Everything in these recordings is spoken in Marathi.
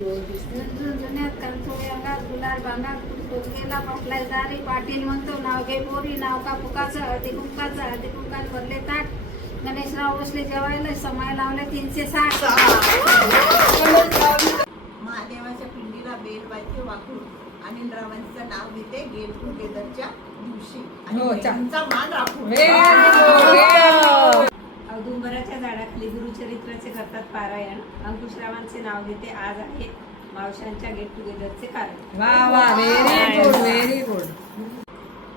जुन्यात कणसोळी अंगात गुलाल बांगात गेला पाटलाय दारी पाटील म्हणतो नाव घे पोरी नाव का फुकाचं हळदी कुंकात भरले ताट गणेशराव बसले जेवायला समय लावले 360 महादेवाच्या पिंडीला बेल वाजते वाकून अनिल रावांचं नाव घेते गेट टुगेदरच्या दिवशी आणि त्यांचा मान राखून औदुंबराच्या झाडाखाली गुरुचरित्राचे करतात पारायण. अंकुशरावांचे नाव घेते. आज आहे मावशांच्या गेट टुगेदरचे कारण. वा वा, very good very good.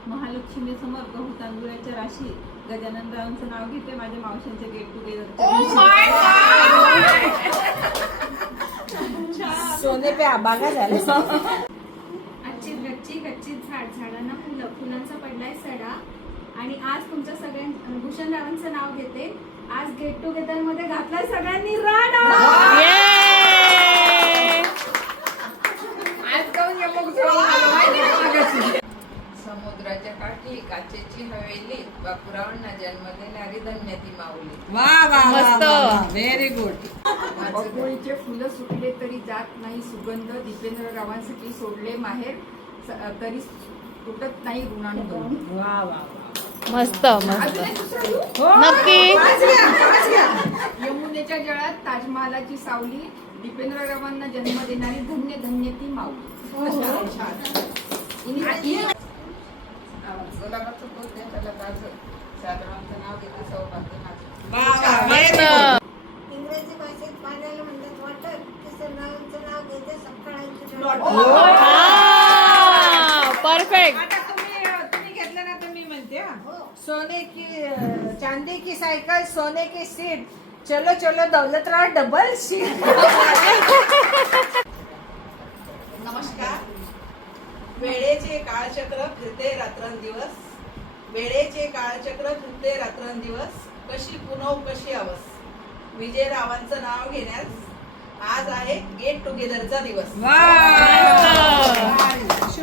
Mahalakshmi समोर गहू तांदूळाच्या राशी गजाननरावांचं नाव घेते. माझ्या मावशांच्या गेट टुगेदर. सोने पे आबागा झाले. आजची गच्ची गच्चीत झाडांना फुलं फुलांचा पडलाय सडा आणि आज तुमच्या सगळ्यां भूषणरावांचं नाव घेते. आज गेट टुगेदर मध्ये घातलाय सगळ्यांनी राणा. समुद्राच्या काठी काचेची हवेली बापुरावांना जन्म देणारी धन्य ती माऊली. वा वा वा, व्हेरी गुड. बकुळीचे फुलं सुटले तरी जात नाही सुगंध. दीपेंद्ररावांसाठी सोडले माहेर तरी तुटत नाही ऋणानुबंध. वा वा, मस्त मस्त, नक्की. यमुनेच्या जळात ताजमहालाची सावली दीपेंद्ररावांना जन्म देणारी धन्य धन्य ती माऊली. गुलाबाचं फुल त्याला ताजं साधारणचं नाव घेते सौभाग्य माझं. वा वा, मस्त. इंग्रजी भाषेत पाण्याला म्हणतात वॉटर. किसनरावांचं नाव घेते सकाळांची परफेक्ट. आता तुम्ही घेतलं ना तर मी म्हणते हा. सोने की चांदी की सायकल सोने की सीट चलो चलो दौलतराव डबल सीट. नमस्कार. वेळेचे काळचक्र फिरते रात्रंदिवस. वेळेचे काळचक्र फिरते रात्रंदिवस. कशी पुनव कशी आवस. विजयरावांचं नाव घेण्यास आज आहे गेट टुगेदरचा दिवस. वा, शुभ